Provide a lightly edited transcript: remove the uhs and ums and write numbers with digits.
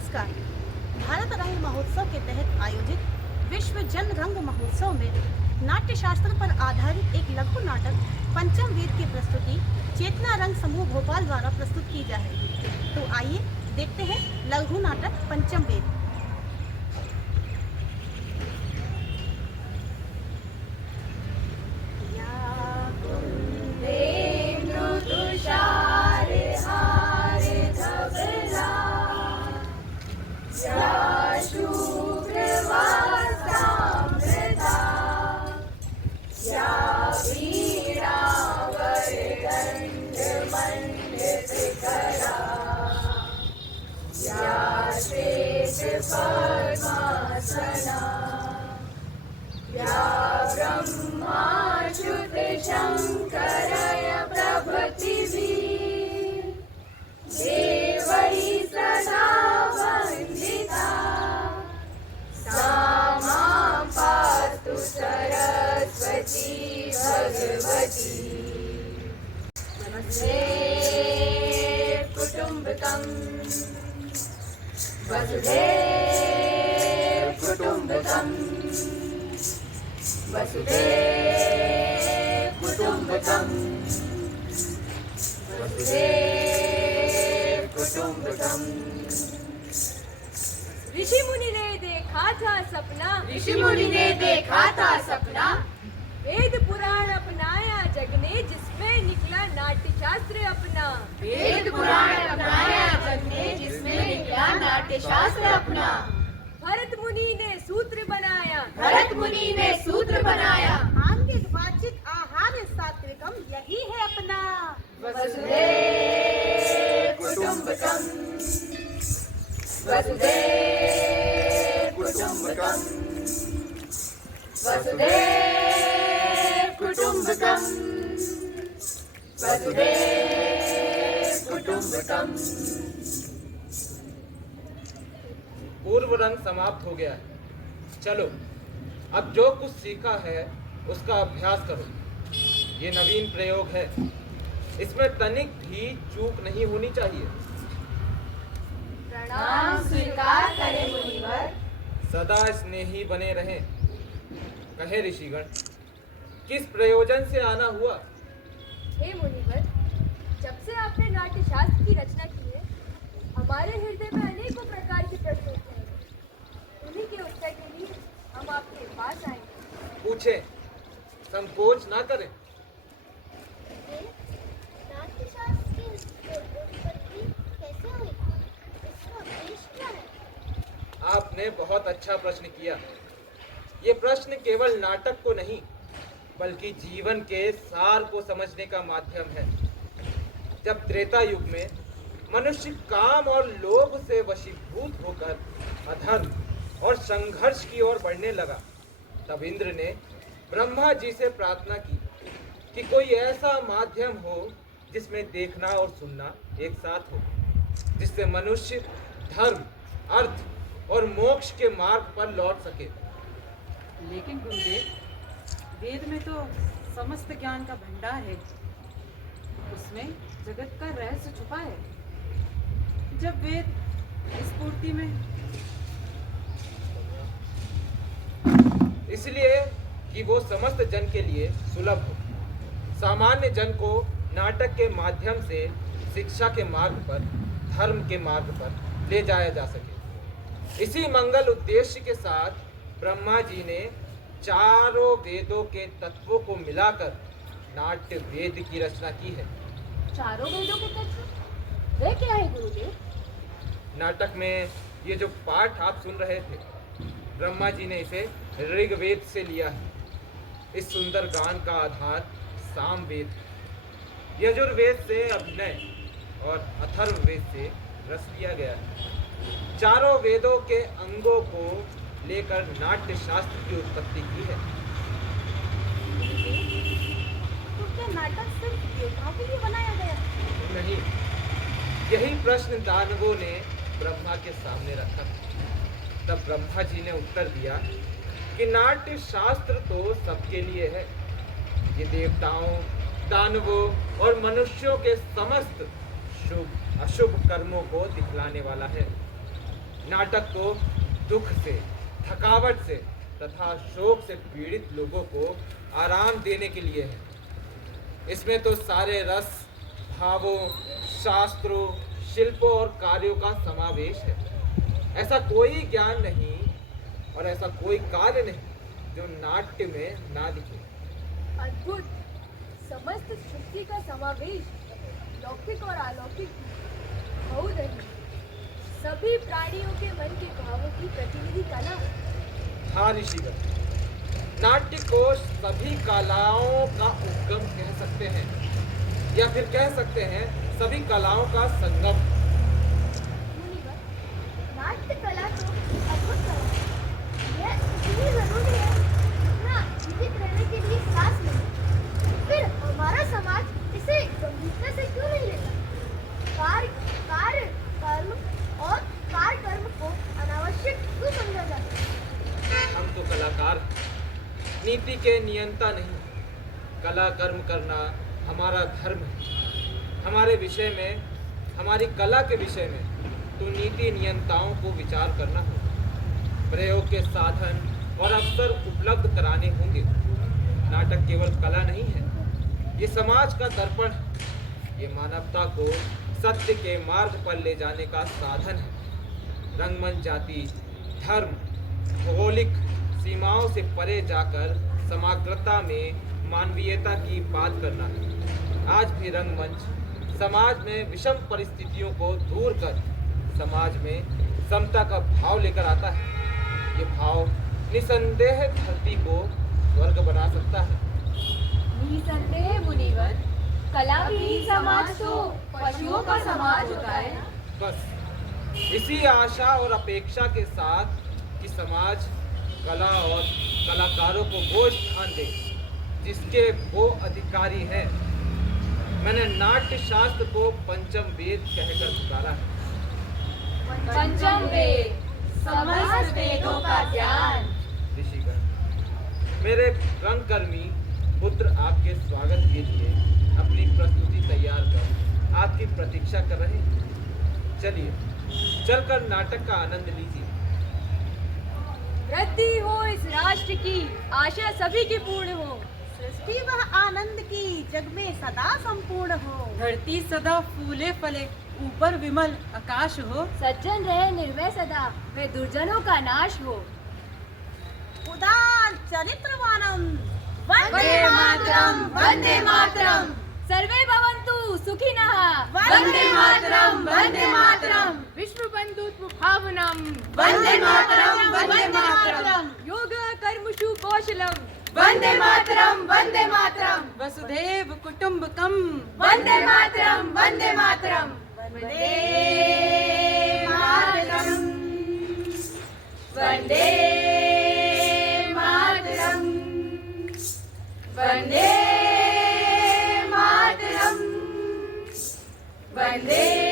नमस्कार। भारत रंग महोत्सव के तहत आयोजित विश्व जन रंग महोत्सव में नाट्य शास्त्र पर आधारित एक लघु नाटक पंचम वेद की प्रस्तुति चेतना रंग समूह भोपाल द्वारा प्रस्तुत की जा रही है। तो आइए देखते हैं लघु नाटक पंचम वेद। ब्रह्माच्युत शंकरय प्रभृतिभिः देवैः सदा वन्दिता सा मां पातु सरस्वती भगवती। नमस्ते कुटुम्बकम् वसुधैव कुटुम्बकम् वसुधैव कुटुम्बकम् वसुधैव कुटुम्बकम्। ऋषि मुनि ने देखा था सपना, ऋषि मुनि ने देखा था सपना, वेद पुराण अपनाया जग ने जिसमें निकला नाट्य शास्त्र अपना। वेद पुराण अपनाया जग ने जिसमें निकला नाट्य शास्त्र अपना। भरत मुनि ने सूत्र बनाया, भरत मुनि ने सूत्र बनाया, आंगिक वाचिक आहार सात्विकम यही है अपना। वसुधैव कुटुम्बकम् वसुधैव कुटुम्बकम् वसुधैव कुटुम्बकम् वसुधैव कुटुम्बकम्। पूर्व रंग समाप्त हो गया है। चलो अब जो कुछ सीखा है उसका अभ्यास करो। ये नवीन प्रयोग है, इसमें तनिक भी चूक नहीं होनी चाहिए। प्रणाम स्वीकार करें मुनिवर। सदा स्नेही बने रहें। कहे ऋषिगण, किस प्रयोजन से आना हुआ? हे मुनिवर, जब से आपने नाट्य शास्त्र की रचना की है, हमारे हृदय में अनेकों प्रकार के प्रश्न उठे हैं। उन्हीं के उत्तर के लिए हम आपके पास आए। पूछें, संकोच ना करें। नाट्य शास्त्र की उत्पत्ति कैसे हुई? इसका उद्देश्य क्या है? आपने बहुत अच्छा प्रश्न किया। ये प्रश्न केवल नाटक को नहीं बल्कि जीवन के सार को समझने का माध्यम है। जब त्रेता युग में मनुष्य काम और लोभ से वशीभूत होकर अधर्म और संघर्ष की ओर बढ़ने लगा, तब इंद्र ने ब्रह्मा जी से प्रार्थना की कि कोई ऐसा माध्यम हो जिसमें देखना और सुनना एक साथ हो, जिससे मनुष्य धर्म, अर्थ और मोक्ष के मार्ग पर लौट सके। लेकिन गुरुदेव, वेद में तो समस्त ज्ञान का भंडार है, उसमें जगत का रहस्य छुपा है। जब वेद इस पूर्ति में इसलिए कि वो समस्त जन के लिए सुलभ हो, सामान्य जन को नाटक के माध्यम से शिक्षा के मार्ग पर, धर्म के मार्ग पर ले जाया जा सके। इसी मंगल उद्देश्य के साथ ब्रह्मा जी ने चारों वेदों के तत्वों को मिलाकर नाट्य वेद की रचना की है। चारों वेदों के तत्व वे क्या है गुरुदेव? नाटक में ये जो पाठ आप सुन रहे थे, ब्रह्मा जी ने इसे ऋग्वेद से लिया है। इस सुंदर गान का आधार सामवेद, यजुर्वेद से अभिनय और अथर्ववेद से रस लिया गया है। चारों वेदों के अंगों को लेकर नाट्य शास्त्र की उत्पत्ति की है। तो क्या नाटक सिर्फ देवताओं के लिए बनाया गया? नहीं, यही प्रश्न दानवों ने ब्रह्मा के सामने रखा। तब ब्रह्मा जी ने उत्तर दिया कि नाट्य शास्त्र तो सबके लिए है। ये देवताओं, दानवों और मनुष्यों के समस्त शुभ अशुभ कर्मों को दिखलाने वाला है। नाटक को दुख से, थकावट से तथा शोक से पीड़ित लोगों को आराम देने के लिए है। इसमें तो सारे रस, भावों, शास्त्रों, शिल्पों और कार्यों का समावेश है। ऐसा कोई ज्ञान नहीं और ऐसा कोई कार्य नहीं जो नाट्य में ना दिखे। अद्भुत, समस्त सृष्टि का समावेश, लौकिक और अलौकिक बहुधर्मी, सभी प्राणियों के मन के भावों की प्रतिनिधि कला। हाँ ऋषिगण, नाट्य को सभी कलाओं का उद्गम कह सकते हैं, या फिर कह सकते हैं सभी कलाओं का संगम। मुनिवर, नाट्य कला तो अद्भुत कला है। यह इतनी जरूरी है जितना जीवित रहने के लिए सांस लेना। फिर हमारा समाज इसे गंभीरता से क्यों नहीं लेता? कार्य कर्म और कार्य कर्म को अनावश्यक क्यों समझा जाता है? हम तो कलाकार, नीति के नियंता नहीं। कला कर्म करना हमारा धर्म है। हमारे विषय में, हमारी कला के विषय में तो नीति नियंताओं को विचार करना होगा। प्रयोग के साधन और अवसर उपलब्ध कराने होंगे। नाटक केवल कला नहीं है, ये समाज का दर्पण है। ये मानवता को सत्य के मार्ग पर ले जाने का साधन है। रंगमंच जाति, धर्म, भौगोलिक सीमाओं से परे जाकर समग्रता में मानवीयता की बात करना है। आज भी रंगमंच समाज में विषम परिस्थितियों को दूर कर समाज में समता का भाव लेकर आता है। ये भाव निसंदेह धरती को स्वर्ग बना सकता है। निसंदेह मुनिवर, कलाविहीन समाज तो पशुओं का समाज होता है। बस इसी आशा और अपेक्षा के साथ कि समाज कला और कलाकारों को वो स्थान दे जिसके वो अधिकारी हैं, मैंने नाट्य शास्त्र को पंचम वेद कहकर पुकारा है। पंचम वेद, समस्त वेदों का ज्ञान। ऋषिगण, मेरे रंगकर्मी पुत्र आपके स्वागत के लिए अपनी प्रस्तुति तैयार कर आपकी प्रतीक्षा कर रहे हैं। चलिए चलकर नाटक का आनंद लीजिए। वृद्धि हो इस राष्ट्र की, आशा सभी की पूर्ण हो। सृष्टि वह आनंद की, जग में सदा संपूर्ण हो। धरती सदा फूले फले, ऊपर विमल आकाश हो। सज्जन रहे निर्भय सदा, वे दुर्जनों का नाश हो। उदार चरित्रवानम वंदे मातरम, वंदे मातरम। सर्वे भवन्तु सुखिनः, वंदे मातरम, वंदे मातरम। विश्व बंधु भावनम, वंदे मातरम, वंदे मातरम। योग कर्मसु कौशलम, वंदे मातरम, वंदे मातरम। वसुधैव कुटुम्बकम, वंदे मातरम, वंदे मातरम। वंदे मातरम, वंदे मातरम, वंदे मातरम, वंदे